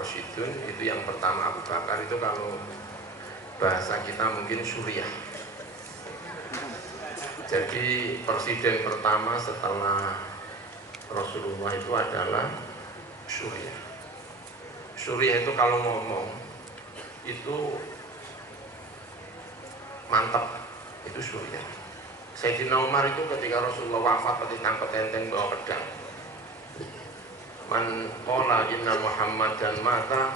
Rasyidun itu yang pertama Abu Bakar, itu kalau bahasa kita mungkin Suriah. Jadi presiden pertama setelah Rasulullah itu adalah Suriah. Suriah itu kalau ngomong itu mantap, itu Suriah. Sayyidina Umar itu ketika Rasulullah wafat ketika angkat tenteng bawa pedang. Man qala inna Muhammadan mata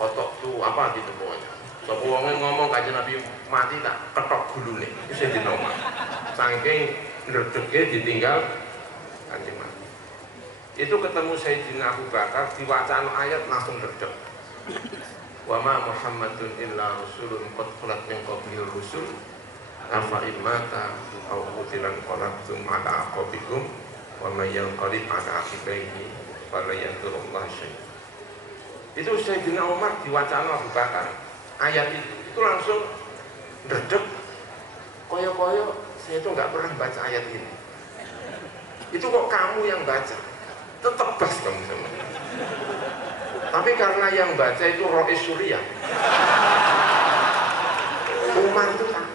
kotok tu apa gitu pokoknya. Sapa wong ngomong kanjeng Nabi mati tak ketok gulune. Itu Sayyidina Umar. Saking ndredege ditinggal kanjeng Nabi. Itu ketemu Sayyidina Abu Bakar diwacana ayat langsung ndredeg. Wa ma Muhammadun illa rasulun qad khalat min qablihi rusul afa imata aw qutilan qalabtum ala aqabikum wa may yanqalib ala aqibaihi fala yadurullah syai'. Itu Sayyidina Umar diwacana Abu Bakar ayat itu langsung ndredeg, koyo-koyo saya itu nggak pernah baca ayat ini. Itu kok kamu yang baca, tetap bas kamu sama. Tapi karena yang baca itu Rois Suriah, Umar itu tak.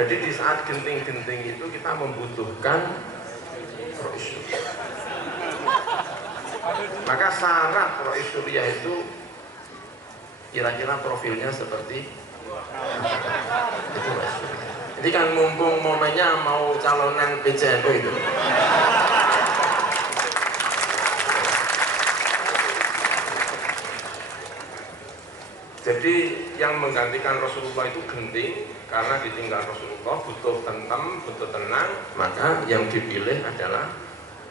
Jadi di saat genting-genting itu kita membutuhkan Rois Suriah. Maka syarat Rois Suriah itu kira-kira profilnya seperti itu Rois Suriah. Ini kan mumpung momennya mau calonan PCNU itu. Jadi yang menggantikan Rasulullah itu genting, karena ditinggal Rasulullah butuh tentem, butuh tenang, maka yang dipilih adalah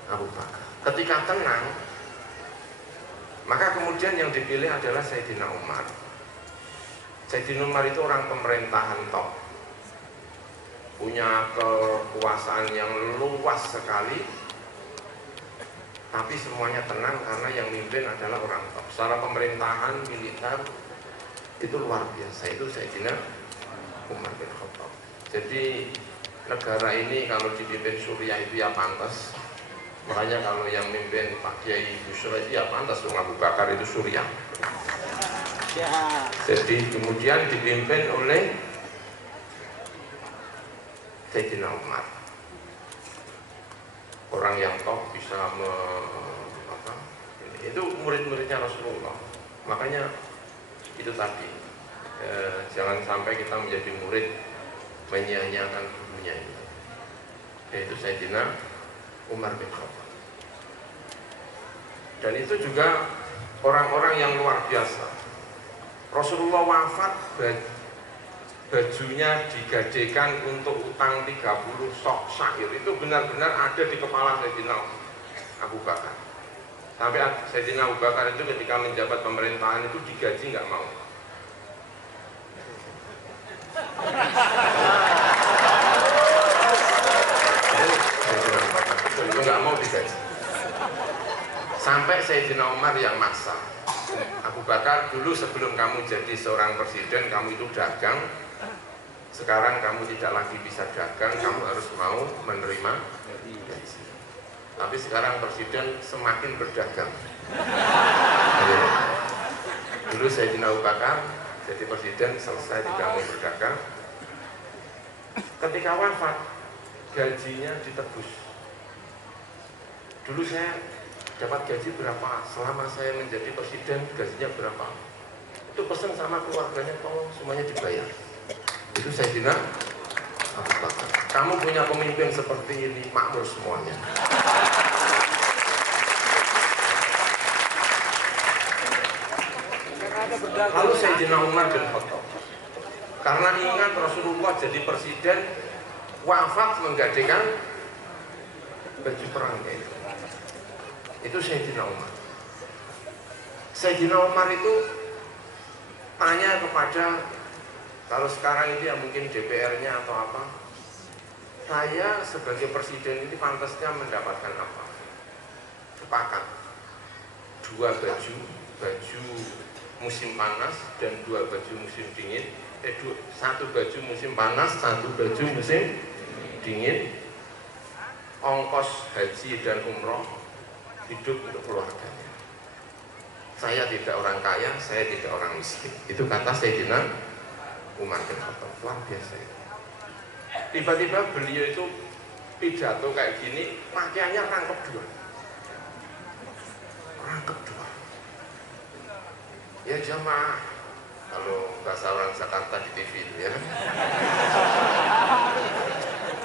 Abu Bakar. Ketika tenang, maka kemudian yang dipilih adalah Sayyidina Umar. Sayyidina Umar itu orang pemerintahan top, punya kekuasaan yang luas sekali, tapi semuanya tenang karena yang mimpin adalah orang top. Secara pemerintahan militer itu luar biasa, itu Sayyidina Umar bin Khattab. Jadi negara ini kalau dipimpin Suriah itu ya pantas. Makanya kalau yang mimpin Pak Kiai Busra itu ya pantas, Abu Bakar itu Suriah. Jadi kemudian dipimpin oleh Sayyidina Umar, orang yang top, bisa itu murid-muridnya Rasulullah. Makanya itu tadi, jangan sampai kita menjadi murid menyia-nyiakan gurunya itu, yaitu Sayyidina Umar bin Khattab. Dan itu juga orang-orang yang luar biasa. Rasulullah wafat, bajunya digadekan untuk utang 30 sok syair. Itu benar-benar ada di kepala Sayyidina Abu Bakar. Sampai Sayyidina Abu Bakar itu ketika menjabat pemerintahan itu digaji nggak mau. Itu nggak mau digaji. Sampai Sayyidina Umar yang maksa. Abu Bakar, dulu sebelum kamu jadi seorang presiden, kamu itu dagang. Sekarang kamu tidak lagi bisa dagang, kamu harus mau menerima gaji. Tapi sekarang presiden semakin berdagang. Dulu Sayyidina Abu Bakar jadi presiden, selesai tidak mau berdagang. Ketika wafat, gajinya ditebus. Dulu saya dapat gaji berapa, selama saya menjadi presiden gajinya berapa. Itu pesan sama keluarganya, tolong semuanya dibayar. Itu Sayyidina Abu Bakar. Kamu punya pemimpin seperti ini, makmur semuanya. Lalu Sayyidina Umar bin Khattab, karena ingat Rasulullah jadi presiden, wafat menggadekan baju perang itu. Itu Sayyidina Umar. Sayyidina Umar itu tanya kepada, kalau sekarang itu ya mungkin DPR-nya atau apa, saya sebagai presiden ini pantasnya mendapatkan apa? Sepakat, 2 baju musim panas dan 2 baju musim dingin, 1 baju musim panas, 1 baju musim dingin, ongkos haji dan umroh, hidup untuk keluarganya. Saya tidak orang kaya, saya tidak orang miskin. Itu kata Sayyidina Umar bin Khattab. Luar biasa itu. Tiba-tiba beliau itu pidato kayak gini, pakaiannya rangkep dua. Rangkep dua. Ya jamaah, kalau bahasa orang Jakarta di TV itu ya.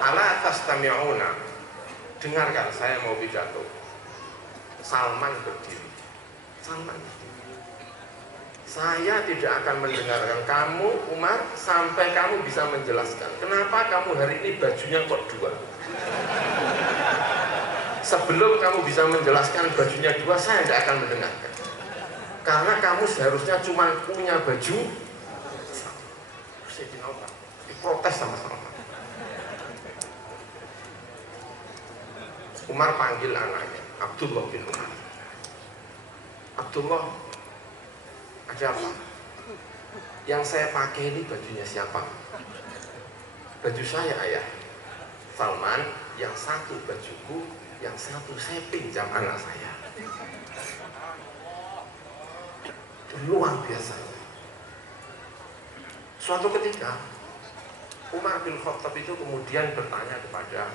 Ala tastami'una. Dengarkan, saya mau pidato. Salman berdiri. Salman berdiri. Saya tidak akan mendengarkan kamu, Umar, sampai kamu bisa menjelaskan kenapa kamu hari ini bajunya kok dua. Sebelum kamu bisa menjelaskan bajunya dua, saya tidak akan mendengarkan. Karena kamu seharusnya cuma punya baju. Sayyidina Umar diprotes sama Salman. Umar panggil anaknya, Abdullah bin Umar. Abdullah, ada apa? Yang saya pakai ini bajunya siapa? Baju saya, ayah. Salman, yang satu bajuku, yang satu saya pinjam anak saya. Luar biasa. Suatu ketika Umar bin Khattab itu kemudian bertanya kepada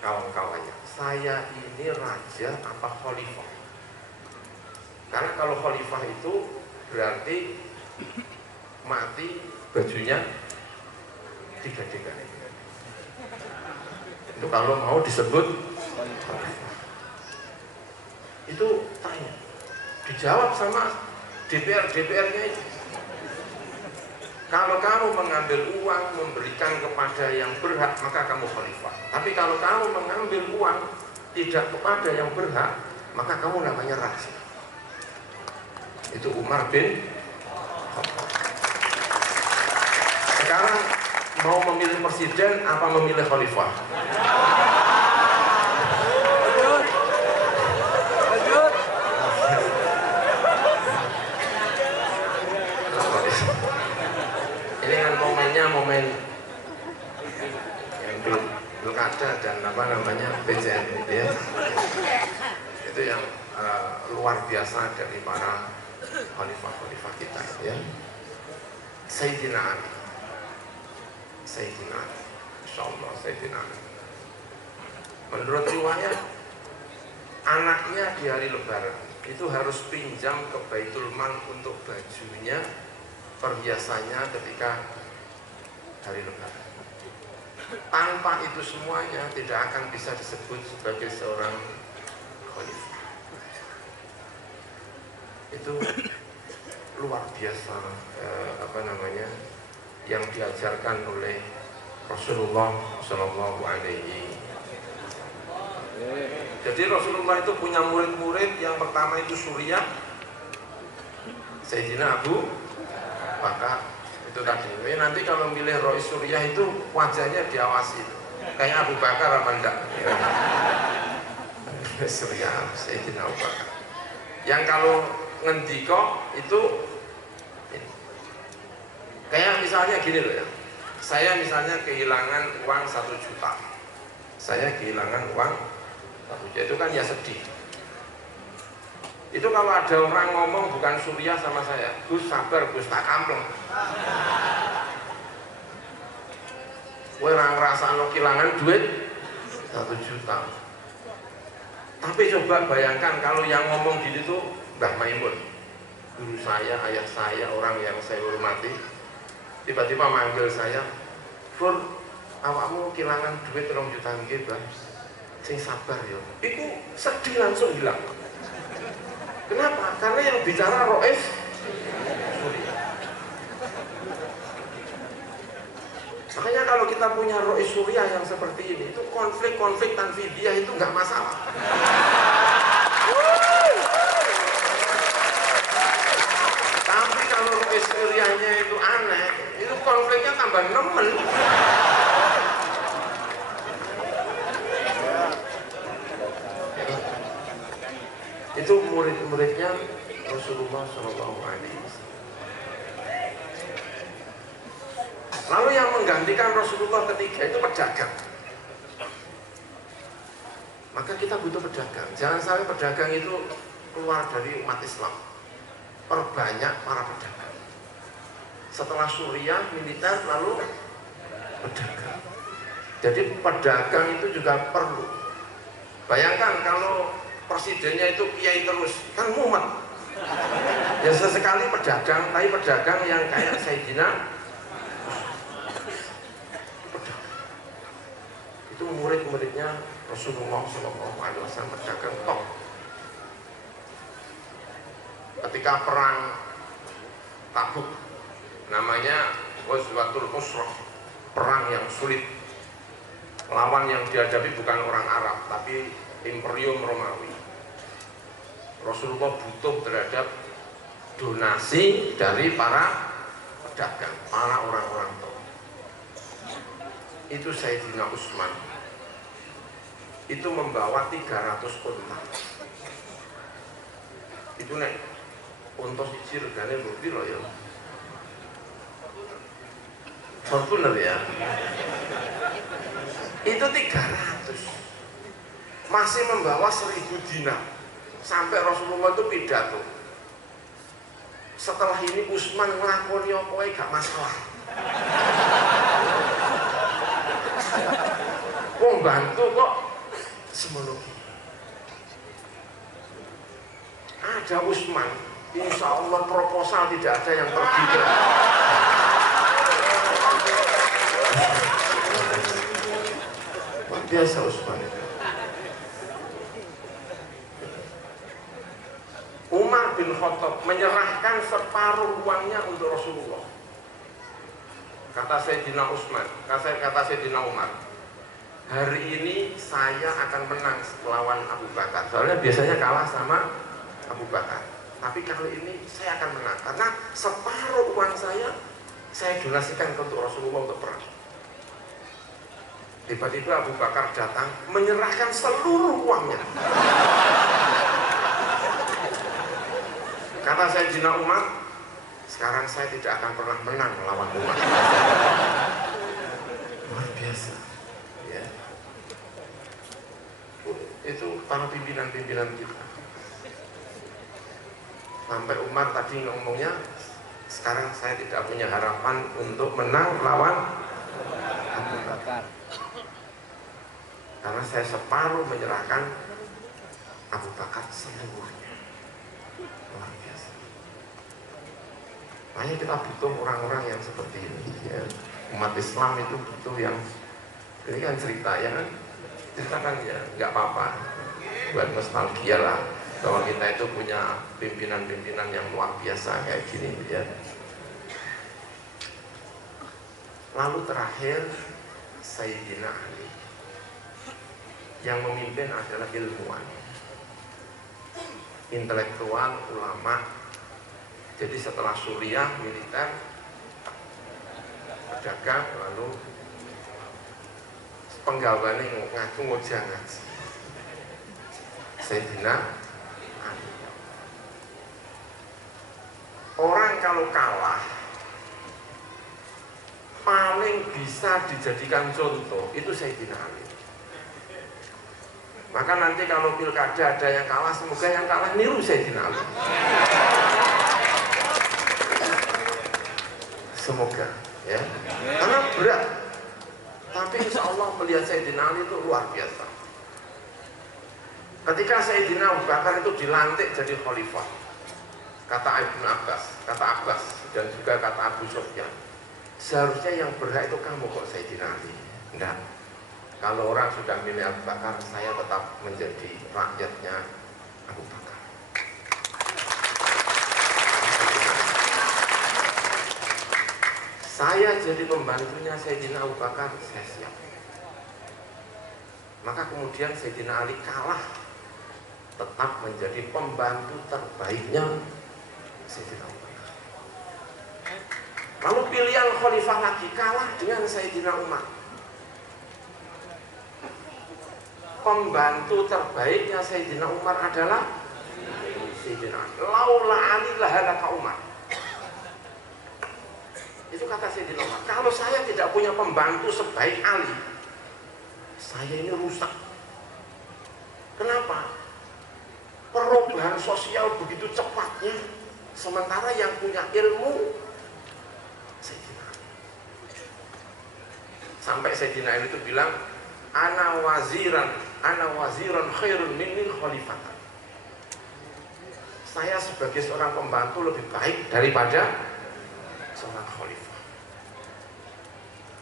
kawan-kawannya, saya ini raja apa khalifah? Karena kalau khalifah itu berarti mati bajunya tiga-tiga. Itu kalau mau disebut khalifah. Itu tanya, dijawab sama DPR-nya itu. Kalau kamu mengambil uang memberikan kepada yang berhak, maka kamu khalifah. Tapi kalau kamu mengambil uang tidak kepada yang berhak, maka kamu namanya raja. Itu Umar bin Khattab. Sekarang mau memilih presiden apa memilih khalifah? Ini kan momennya momen yang pilkada dan apa namanya PJN itu ya. Itu yang luar biasa dari para khalifah-khalifah kita ya. Sayyidina Ali, Sayyidina Ali, insyaallah Sayyidina Ali. Menurut riwayat, anaknya di hari Lebaran itu harus pinjam ke Baitul Mal untuk bajunya, perhiasannya ketika hari Lebaran. Tanpa itu semuanya tidak akan bisa disebut sebagai seorang khalifah. Itu luar biasa yang diajarkan oleh Rasulullah Shallallahu Alaihi. Jadi Rasulullah itu punya murid-murid, yang pertama itu Suriah, Sayyidina Abu Bakar. Itu tadi. Nanti kalau milih Rois Suriah itu wajahnya diawasi, kayak Abu Bakar apa enggak? Suriah, Sayyidina Abu Bakar. Yang kalau ngendiko itu kayak misalnya gini loh ya, saya misalnya kehilangan uang 1 juta, saya kehilangan uang 1 juta, itu kan ya sedih. Itu kalau ada orang ngomong bukan Suriah sama saya, Gus sabar Gus, tak kampleng. Kowe ora ngrasakno kehilangan duit 1 juta. Tapi coba bayangkan kalau yang ngomong gini tuh Mbah Maimun, guru saya, ayah saya, orang yang saya hormati, tiba-tiba manggil saya, Fur, awakmu kehilangan duit 2 juta nggih, Mbah. Sing sabar ya. Iku sedih langsung hilang. Kenapa? Karena yang bicara Rois Suriah. Makanya kalau kita punya Rois Suriah yang seperti ini, itu konflik-konflik tanfidiah itu nggak masalah. Tapi kalau Rois Suriahnya itu aneh, itu konfliknya tambah nemen. Itu murid-muridnya Rasulullah SAW. Lalu yang menggantikan Rasulullah ketiga itu pedagang. Maka kita butuh pedagang. Jangan sampai pedagang itu keluar dari umat Islam, perbanyak para pedagang. Setelah Suriah militer, lalu pedagang. Jadi pedagang itu juga perlu. Bayangkan kalau presidennya itu kiai terus, kan mumet. Ya sesekali pedagang, tapi pedagang yang kayak Sayyidina itu murid-muridnya Rasulullah SAW, pedagang top. Ketika perang Tabuk, namanya Ghazwatul Usrah, perang yang sulit. Lawan yang dihadapi bukan orang Arab, tapi Imperium Romawi. Rasulullah butuh terhadap donasi dari para pedagang, para orang-orang top. Itu Sayyidina Utsman. Itu membawa 300 unta. Itu nek unta siji regane piro ya? Fortuner ya. Itu 300. Masih membawa 1000 dinar. Sampai Rasulullah itu pidato. Setelah ini Utsman nglakoni apa ae gak masalah. Wong bantu kok semono. Ada Utsman, insya Allah proposal tidak ada yang pergi. Luar biasa Utsman itu. Umar bin Khattab menyerahkan separuh uangnya untuk Rasulullah. Kata Sayyidina Utsman, kata Sayyidina Umar, hari ini saya akan menang melawan Abu Bakar. Soalnya biasanya kalah sama Abu Bakar. Tapi kali ini saya akan menang karena separuh uang saya donasikan untuk Rasulullah untuk perang. Tiba-tiba Abu Bakar datang menyerahkan seluruh uangnya. Kata Sayyidina Umar, sekarang saya tidak akan pernah menang melawan Umar. Luar biasa ya. Itu para pimpinan-pimpinan kita. Sampai Umar tadi ngomongnya, sekarang saya tidak punya harapan untuk menang melawan Abu Bakar, karena saya separuh menyerahkan Abu Bakar seluruhnya. Luar biasa. Makanya kita butuh orang-orang yang seperti ini ya. Umat Islam itu butuh yang, ini kan cerita ya kan, ceritakan ya nggak apa-apa, buat nostalgia lah bahwa kita itu punya pimpinan-pimpinan yang luar biasa kayak gini ya. Lalu terakhir Sayyidina Ali, yang memimpin adalah ilmuwan, intelektual, ulama. Jadi setelah Suriah militer, pedagang, lalu penggawane ngaku ngojangan Sayyidina Ali. Orang kalau kalah paling bisa dijadikan contoh itu Sayyidina Ali. Maka nanti kalau pilkada ada yang kalah, semoga yang kalah niru Sayyidina Ali. Semoga ya. Karena berat. Tapi insya Allah melihat Sayyidina Ali itu luar biasa. Ketika Sayyidina Abu Bakar itu dilantik jadi khalifah, kata Ibnu Abbas, kata Abbas dan juga kata Abu Sufyan, seharusnya yang berhak itu kamu kok Sayyidina Ali. Enggak. Kalau orang sudah milih Abu Bakar, saya tetap menjadi rakyatnya Abu Bakar. Saya jadi pembantunya Sayyidina Abu Bakar, saya siap. Maka kemudian Sayyidina Ali kalah, tetap menjadi pembantu terbaiknya Sayyidina Abu Bakar. Lalu pilihan khalifah lagi, kalah dengan Sayyidina Umar. Pembantu terbaiknya Sayyidina Umar adalah Sayyidina Ali. Laula Ali lahalaka Umar. Itu kata Sayyidina Umar, kalau saya tidak punya pembantu sebaik Ali, saya ini rusak. Kenapa? Perubahan perkembangan sosial begitu cepatnya, sementara yang punya ilmu Sayyidina Ali. Sampai Sayyidina Ali itu bilang, ana waziran khairun min khalifatan. Saya sebagai seorang pembantu lebih baik daripada seorang khalifah.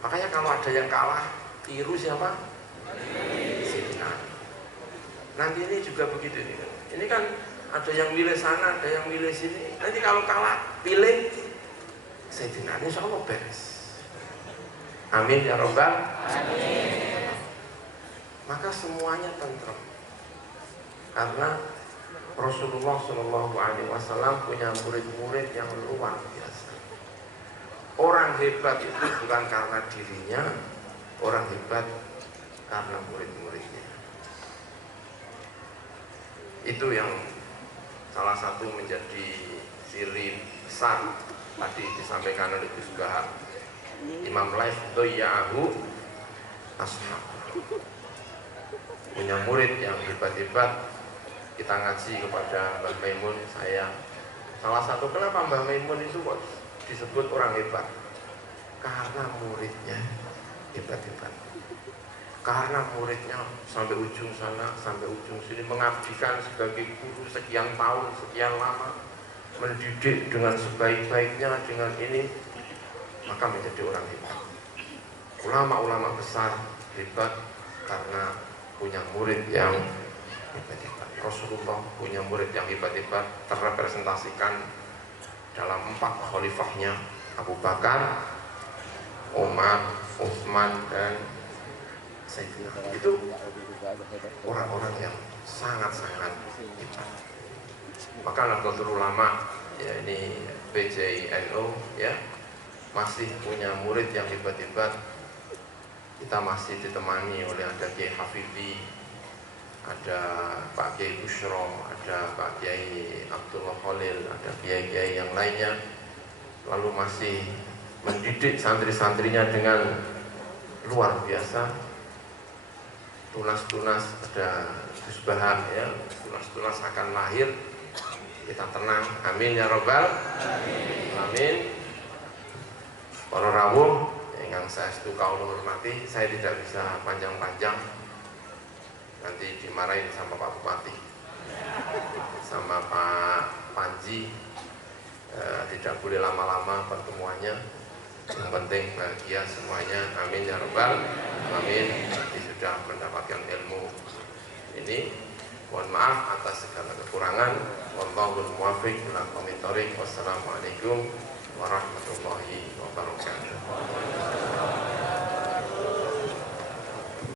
Makanya kalau ada yang kalah, tiru siapa? Sayyidina Ali. Nanti ini juga begitu nih. Ini kan ada yang milih sana, ada yang milih sini. Nanti kalau kalah, pilih Sayyidina Ali, insya Allah beres. Amin ya Rabbal alamin. Maka semuanya tentrem. Karena Rasulullah SAW punya murid-murid yang luar biasa. Orang hebat itu bukan karena dirinya, orang hebat karena murid-muridnya. Itu yang salah satu menjadi ciri besar tadi disampaikan oleh Gus Bahar. Imam Laif doyahu ashab, punya murid yang hebat-hebat. Kita ngaji kepada Mbah Maimun, saya salah satu kenapa Mbah Maimun itu kok disebut orang hebat, karena muridnya hebat-hebat, karena muridnya sampai ujung sana sampai ujung sini mengabdikan sebagai guru sekian tahun, sekian lama, mendidik dengan sebaik-baiknya, dengan ini, maka menjadi orang hebat. Ulama-ulama besar hebat karena punya murid yang hebat-hebat. Rasulullah punya murid yang hebat-hebat, terrepresentasikan dalam 4 khalifahnya, Abu Bakar, Umar, Utsman, dan Sayyidina. Itu orang-orang yang sangat-sangat hebat. Maka Nahdlatul Ulama, ya ini PJNU, ya masih punya murid yang hebat-hebat. Kita masih ditemani oleh ada Kiai Hafifi, ada Pak Kiai Bushro, ada Pak Kiai Abdullah Khalil, ada kiai-kiai yang lainnya. Lalu masih mendidik santri-santrinya dengan luar biasa. Tunas-tunas ada Gus Bahar, ya, tunas-tunas akan lahir. Kita tenang, amin ya Rabbal alamin. Para rawuh yang saya kaula hormati, saya tidak bisa panjang-panjang, nanti dimarahin sama Pak Bupati, sama Pak Panji. Tidak boleh lama-lama pertemuannya. Yang penting bahagia semuanya, amin ya Rabbal alamin. Nanti sudah mendapatkan ilmu ini. Mohon maaf atas segala kekurangan. Wallahul muwaffiq ila aqwamit thoriq. Wassalamualaikum warahmatullahi wabarakatuh.